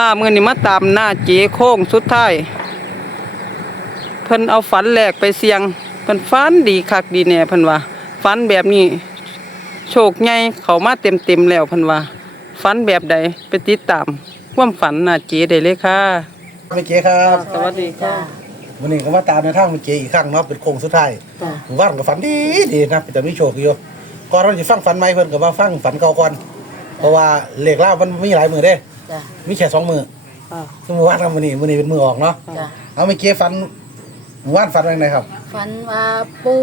ค่ะมื้อนี้มาตามหน้าเจ๊โค้งสุดท้ายเพิ่นเอาฝันแรกไปเสี่ยงเพิ่นฝันดีคักดีแน่เพิ่นว่าฝันแบบนี้ โชคใหญ่เข้ามาเต็มๆแล้วเพิ่นว่าฝันแบบใดไปติดตามความฝันหน้าเจ๊ได้เลยค่ะเมื่อกี้ครับสวัสดีค่ะวันนี้ก็มาตามในทางเมื่อกี้อีกครั้งเนาะเป็นโค้งสุดท้ายจ้ะหมู่บ้านก็ฝันดีดีนะแต่มีโชคอยู่ก่อนเราจะฟังฝันใหม่เพิ่นก็มาฟังฝันเก่าก่อนเพราะว่าเลขเล่ามันมีหลายมือเด้ จ้ะมีแค่สองมือค่ะซึ่งหมู่บ้านทำมื้อนี้มื้อนี้เป็นมือออกเนาะจ้ะเอาเมื่อกี้ฝันหมู่บ้านฝันว่าไงครับฝันว่าปู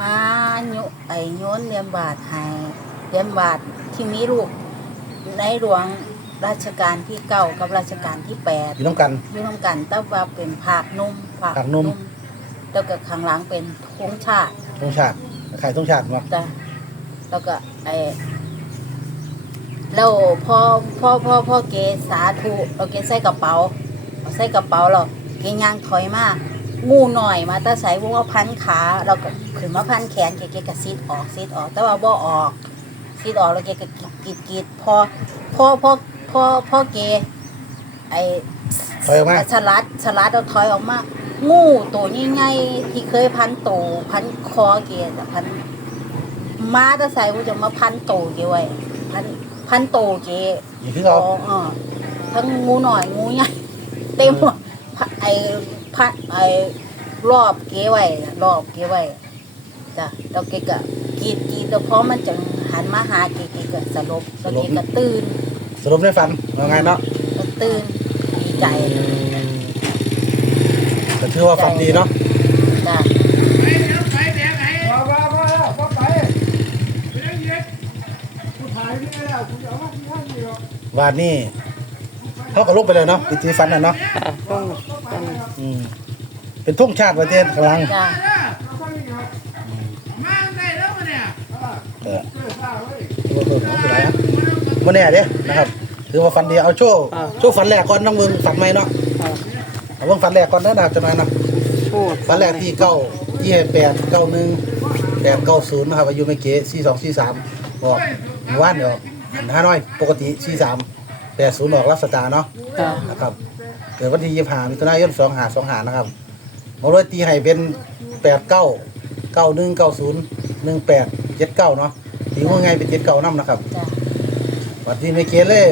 มาโยไอโยนเหลี่ยมบาทให้เหลี่ยมบาทที่มีรูปในหลวงรัชกาลที่เก้ากับรัชกาลที่แปด อยู่น้ำกัน อยู่ร่วมกันแต่ว่าเป็นผากนุ่มผากนุ่ม แล้วก็ข้างหลังเป็นธงชาติธงชาติขายธงชาติเนาะจ้ะแล้วก็ไอ แล้วพ่อพ่อพ่อพ่อเกสาธุเราเกใส่กระเป๋าเอาใส่กระเป๋าเราเกย่างถอยมางูหน่อยมาแตาใส่วงว่าพันขาเราก็ขึ้นมาพันแขนเกเกกระซิดออกซิดออก แต่ว่าบ่ออกซิดออกแล้วเกก็กรีดกรีดพอพ่อพ่อพ่อพ่อเกไอถอยออกมาสลัดสลัดเราถอยออกมางูตัวใหญ่ๆที่เคยพันโตวพันคอเกแต่พันมาแตะใส่ว่าจะมาพันโตวเกไว้พัน พันโตวเกอยู่ที่เราเออทั้งงูหน่อยงูใหญ่เต็มหมดพะไอพันไอรอบเกไว้รอบเกไว้จ้ะแล้วเกก็กรีดกรีดแล้วพอมันจะหันมาหาเกเกก็สลบแล้วเกก็ตื่นสรุปในฝันว่าไงเนาะก็ตื่นดีใจก็ถือว่าฝันดีเนาะจ้ะ วันนี้เขาก็ลุกไปเลยเนาะปิดทีฝันน่ะเนาะค่ะต้องฝันอืมเป็นทุ่งชาติประเทศกำลังจ้ะเออถือว่าเพิ่มเอาไปไหนอะบ่แน่เด้นะครับถือว่าฝันดีเอาโชว์โชว์ฝันแรกก่อนน้องมึงฝันใหม่เนาะค่ะเอาเบิ่งฝันแรกก่อนเด้อนะครับจังหน่อยนะโชคฝันแรกที่เก้ายี่แปดเก้าหนึ่งแปดเก้าศูนย์นะครับอายุไม่เก๋สี่สองสี่สาม บอกหมู่บ้านเดี๋ยวห้าน้อยปกติสี่สามแปดศูนย์ออกรับสตาร์เนาะค่ะนะครับเกิดวันที่ยี่ห้ามิถุนายนสองหาสองหานะครับหมอรวยตีให้เป็นแปดเก้าเก้าหนึ่งเก้าศูนย์หนึ่งแปดเจ็ดเก้าเนาะตีว่าไงเป็นเจ็ดเก้านํนะครับจ้ะวันที่ไม่เก๋เลย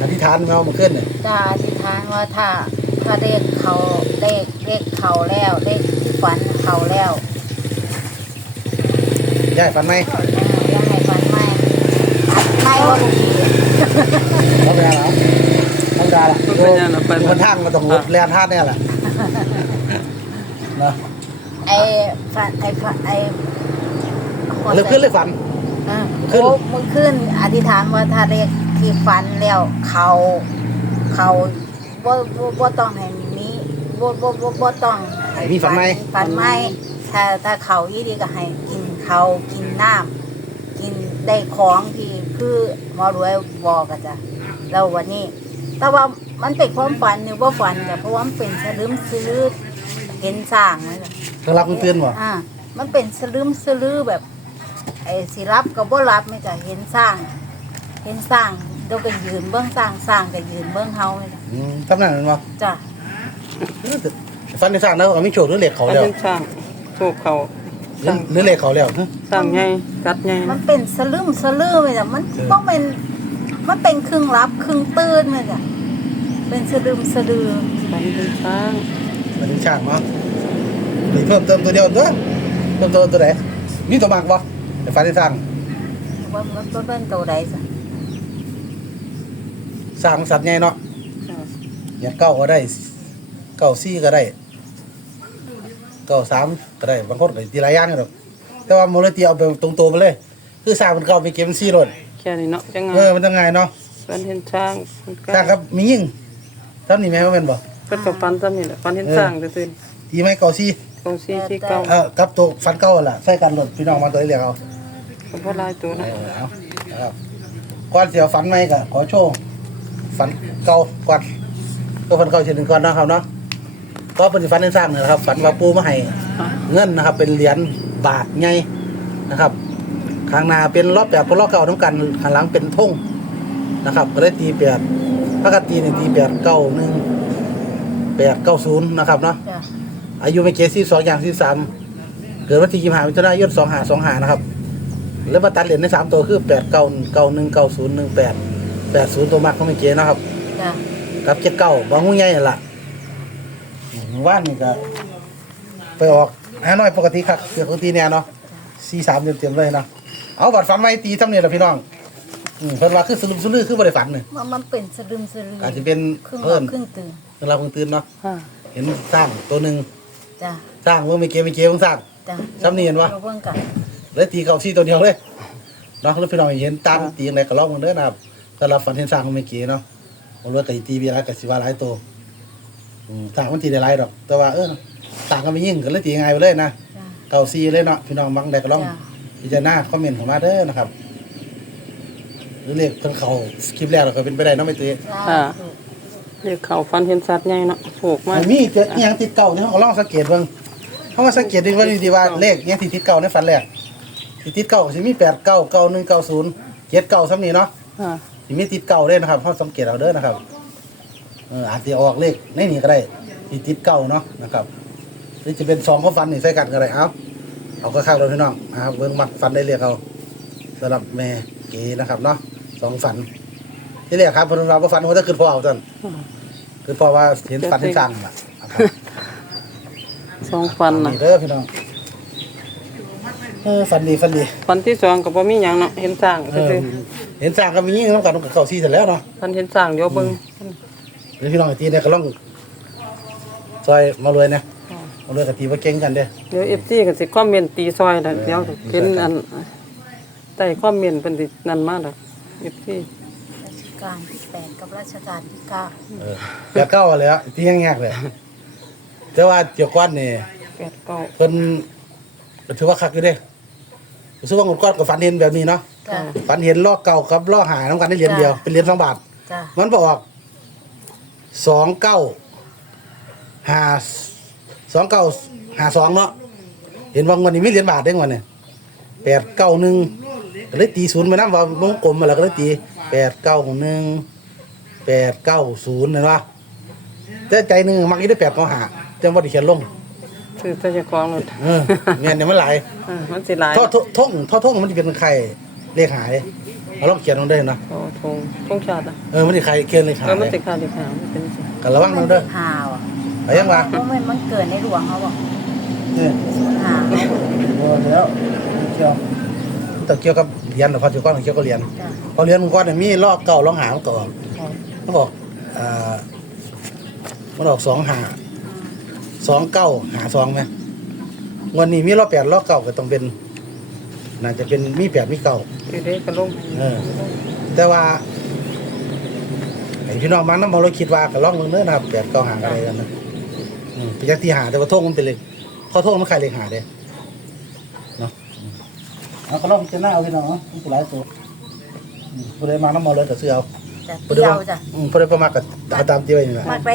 อธิษฐานเรามาขึ้นเนี่ยจ้ะอธิษฐานว่าถ้าถ้าเลขเขาเลขเลขเขาแล้วเลขฝันเขาแล้วย้ายฝันไหมเอออย่าให้ฝันไม่ไม่ว่าดี ธรรมดาแล้วธรรมดาละมันเป็นยังไงไปบนทางก็ต้องรถแล่นท่าเนี่ยแหละนะไอ้ฝันไอ้ฝันไอ้เลิกขึ้นเลยฝันเออขึ้นโอ้มึงขึ้น อธิษฐานว่าถ้าเลขที่ฝันแล้วเขาเขาบ่บ่บ่ต้องให้มีบ่บ่บ่บ่ต้องให้มีฝันไหมฝันไหมถ้าถ้าเขาอีดีก็ให้กินเขาวกินน้ำกินได้ของที่ คือหมอรวยบอกอะจ้ะแล้ววันนี้ แต่ว่ามันเป็นความฝันหรือว่าฝันแต่เพราะว่ามันเป็นสลืมสลือเห็นสร้างเลยเธอรับเตือนบ่อ่ามันเป็นสลืมสลือแบบไอ้สิรับกับบ่รับไม่จ้ะเห็นสร้าง เห็นสร้างเดี๋ยวก็ยืนเบื้องสร้างสร้างก็ยืนเบื้องเฮาเลยจ้ะอืมทำนั่นมันบ่จ้ะฝันในสร้างแล้วเอามีโชคหรือเหล็กเขาอันแล้วนี้สร้างโชคเขา หรือหรือเหล็กเขาแล้วฮะสร้างใหญ่กัดใหญ่มันเป็นสลืมสลือเลยจ้ะมันเออบ่เป็นมันเป็นครึ่งรับครึ่งตื่นเลยจ้ะเป็นสลืมสลือฝันเป็นช้างมันเป็นช่างเนาะนี่เพิ่มเติมตัวเดียวเด้อเพิ่มเติมตัวไหนมีตัวมากบ่ในฝันในสร้างว่ามันบ่เป็นตัวใดจ้ะสร้างสัตว์ใหญ่เนาะค่ะอย่างเก้าก็ได้เก้าซี่ก็ได้เก้าสามก็ได้บางคนก็ตีหลายอย่างอยู่หรอกแต่ว่าโมเลตีเอาไปตรงตัวไปเลย คือสร้างมันเก้าไปเก็บมันซี่รถแค่นี้เนาะจังไงเออมันต้องไงเนาะฝันเห็นช้างมันก็สร้างครับมียิ่งทำนี่แม่ว่าแม่นบ่เพิ่นก็ฝันซ้ำนี่แหละฝันเห็นช้างซื่อตีไหมเก้าซี่ๆกองซีที่เก่าเออกับตัวฟันเก้าหั่นล่ะใส่กันรถพี่น้องมาตัวเรียกเอาก็บ่หลายตัวเอนะอเอานะครับก่อนเสียวฝันไหมก็ขอโชว์ฝันเก่าก่อนก็ฝันเก่าเช่นหนึ่งก่อนนะครับเนาะ ก็เป็นฝันในสร้างนี่แหละครับ ฝันว่าปูมาให้ค่ะเงินนะครับ เป็นเหรียญบาทไงนะครับข้างหน้าเป็นรอบแบบก็รอบเก่าทั้งกันข้างหลังเป็นธงนะครับ ก็ได้ตีแปดปกตินี่ตีแปดเก้าหนึ่งแปดเก้าศูนย์นะครับเนาะจ้ะอายุไม่เกินสี่สองอย่างสี่สามเกิดวันที่ยี่สิบห้ามิถุนายนสองหาสองหานะครับ แล้วมาตัดเหรียญในสามตัวคือแปดเก้าเก้าหนึ่งเก้าศูนย์หนึ่งแปดแปดศูนย์ตัวมากของไม่เกินนะครับจ้ะกับเจ็ดเก้าบางหุ้งใหญ่นั่น ล่ะว่านนี่ก็ไปออกฮาน้อยปกติครับเกือบปกติเนี่ยเนาะสี่สามเต็มเต็มๆเลยเนาะเอาบัตรฝันไว้ตีทำเนี่ยแหละพี่น้องอืมเพิ่นว่าคือสลุมสลือคือบ่ได้ฝันเนี่ยมันมันเป็นสะดึมสะลืออาจจะเป็นครึ่งหเพิ่ลันบครึ่งตื่นเวลาเพิ่งตื่นเนาะค่ะเห็นสร้างตัวหนึ่งจ้ะสร้างเมื่อไม่เกมไม่เกมเพิ่งสร้าง จ้ะซ้ำนี่เห็นปะราเบิ่งกันเลยตีเก่าซี่ตัวเดียวเลยเนาะแล้วพี่น้องเห็นตามตีอะไรก็ลองมันเด้อนะครับสำหรับฝันเห็นสร้างของไม่เกเนาะผมรู้ว่าก็สิตีเบียร์กับสิว่าหลายตัว อืมสร้างมันตีได้หลายดอก แต่ว่าเออต่างกันไปยิ่งก็เลยตีง่ายไปเลยนะจ้ะเก่าซี่เลยเนาะพี่น้องมังได้ก็ลอง จ้ะพิจารณาคอมเมนต์เข้ามาเด้อนะครับหรือเลขเพิ่นเขาคลิปแรกเราก็เป็นไปได้เนาะไม่ตีจ้ะเรียกเขาฟันเห็นสัตว์ใหญ่เนาะผูกมามันมีเกิดอหยังติดเก่าที่เขาก็ลองสังเกตเบิ่งเขามาสังเกตดูว่าดีๆว่าเลขอหยังที่ติดเก่าในฝันแรกที่ติดเก่าก็สิมีแปดเก้าเก้าหนึ่งเก้าศูนย์เจ็ดเก้าซ้ำนี้เนาะ ค่ะสิมีติดเก่าเด้นะครับเขาสังเกตเอาเด้อนะครับ เอออาจจะออกเลขในนี้ก็ได้ที่ติดเก่าเนาะนะครับหรือจะเป็นสองข้อฟันนี่ใส่กันก็ได้เอาเอาก็ข้างเราพี่น้องนะครับเบิ่งมักฟันได้เรียกเอาสำหรับแม่เก๋นะครับเนาะสองฝัน ที่เรียกครับเพนเราบ่ฟันว่าจะขึ้นพ่อเอาท่านคือพ่อว่าเห็นฟันที่สั่งล่ะนะครับสองฟันน่ะนี่เด้อพี่น้องเออฟันดีฟันดีฟันที่สองก็บ่มีหยังเนาะเห็นสร้างเอซื่ออเห็นสั่งก็มียิ่งน้ำกันกับเก่าซีเสร็จแล้วเนาะๆฟันเห็นสร้างเดี๋ยวเบิ่ง เดี๋ยวพี่น้องอีกทีเนี่ยก็ลองซอยมารวยนะมารวยกับทีว่าเก่งกันเด้อเดี๋ยว FC ก็สิคอมเมนต์ตีซอยน่ะเดี๋ยวเห็นอันใต้คอมเมนต์เพิ่นสินั่นมาดอก FC ราชการที่แปดกับราชการที่เก้าเออแปดเก้าเลยอะที่ยังยากเลยแต่ว่าเกี่ยวก้อนนี่แปดเก้าเพิ่นถือว่าคักอยู่เด้รู้สึกว่าก้อนกับฝันเห็นแบบนี้เนาะจ้ะฝันเห็นล้อเก่ากับล้อหาน้ำกันได้เหรียญเดียวเป็นเหรียญสองบาท จ้ะมันบอก สองเก้าหาสองเก้าหาสองเนาะเห็นว่าวันนี้มีเหรียญบาทได้วันเนี่ยแปดเก้าหนึ่งก็เลยตีศูนย์มานั่ว่าวงกลมมาแล้วก็เลยตีแปดเก้าหนึ่งแปดเก้าศูนย์เห็นปะแต่ใจหนึ่งมักอีได้แปดเก้าหาจังว่าดิเขียนลงซื้อแต่เจ้าของรถเออเงี้ยเนี่ยมันหลายอ่ามันสิหลายท่อท่งท่อท่งมันจะเป็นใครเลขหาย เราลองเขียนลงได้นะโอ้ทงทงชาติอะเออมันจะใครเขียนเลขหาเออมันสิขาดอีกหางมันเป็นสิกันระวังลงเด้อหาวอะไปยังวะเพราะมันมันเกิดในหลวงเขาบอกเนี่ยศูนย์หาโอ้แล้วเกี่ยวแต่เกี่ยวกับเรียนหรือพอเกี่ยวกับเกี่ยวกับเรียนจ้ะพอเรียนมันก็เนี่ยมีลอกเก่าลองหามันก่อนมันบอกอ่ามันออกสองหาสองเก้าหาสองไหมวันนี้มีรอบแปดรอบเก่าก็ต้องเป็น น่าจะเป็นมีแปดมีเก่า อยู่เด้ก็ลงเออ แต่ว่าไอ้พี่น้องมันน้ำมันเราคิดว่าก็ลองมึงเนื้อนะครับแปดเก้าหาอะไรกันนะอืมไปยักที่หาแต่ว่าโทษมันเป็นเลยพอโทษมันใครเลยหาเด้เนาะอืมเอาก็ลองพิจารณาเอาพี่น้องเนาะมันเป็นหลายตัวอืมผู้ใดมาน้ำมันเลยก็ซื้อเอาจ้ะผู้ใดเตียวว่าจ้ะอืมผู้ใดประมาทก็เอาตามที่ไว้นี่แหละ มากไป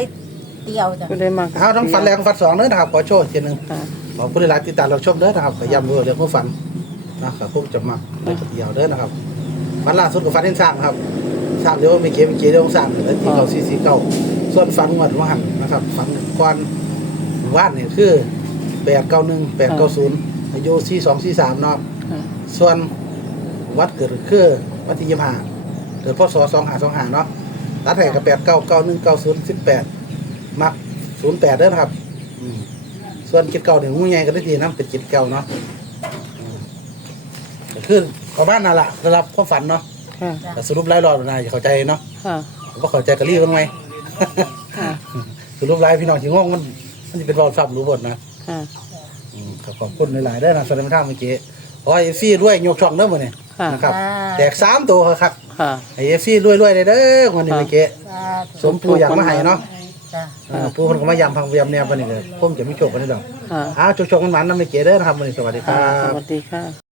เตียวจ้ะ ก็ได้มากเอาทั้งฟันแรงฟันสองเนื้อนะครับขอโชว์อีกทีหนึงค่ะ ขอผู้ใดหลายติดตามเราชมเด้อนะครับขย้ำด้วยเรื่องผู้ฟัน นะครับพวกจะมักเดียวเด้อนะครับฟันล่าสุดกับฟันเห็นสร้างครับสร้างเดี๋ยวมีเกมมีเกมเดี๋ยวสร้างแล้วที่เก่าซีซีเก่าส่วนฟันงวดว่าหันนะครับฟันก้อนวาดเนี่ยคือแปดเก้าหนึ่งแปดเก้าศูนย์อายุสี่สองสี่สามเนาะค่ะส่วนวัดเกิดคือวัดที่ยี่ห้าเกิดพศสองหาสองหาเนาะตัดให้กับแปดเก้าเก้าหนึ่งเก้าศูนย์สิบแปดมักศูนย์แปดเด้อนะครับอืมส่วนจิตเก่าเนี่ยงูใหญ่กันได้ทีนะเป็นจิตเก่าเนาะอืม ก็คือขอบ้านนั่นแหละสำหรับความฝันเนาะค่ะแต่สรุปรายรอบนะอย่าเข้าใจเนาะค่ะผมก็เข้าใจกะรีกันไหม ค่ะสรุปรายพี่น้องสิงงมันมันจะเป็นบอลซับรู้หมดนะค่ะอืมก็ขอบคุณหลายๆเด้อนะแสดงท่าเมื่อกี้ขอให้เอฟซีด้วยยกช่องเด้อมื้อนี้ค่ะนะครับแตกสามตัวครับค่ะให้เอฟซีรวยๆเลยเด้อวันนี้เมื่อกี้สาธุสมปูอยากมาให้เนาะจ้ะเออปูเพิ่นก็มายำพังยำแนวปานนี้เลยผมจะมีโชคกันนี่ดอกค่ะอ้าวโชคๆมันๆนำเมื่อกี้เด้อนะครับมื้อนี้สวัสดีครัสบ วัสดีค่ะ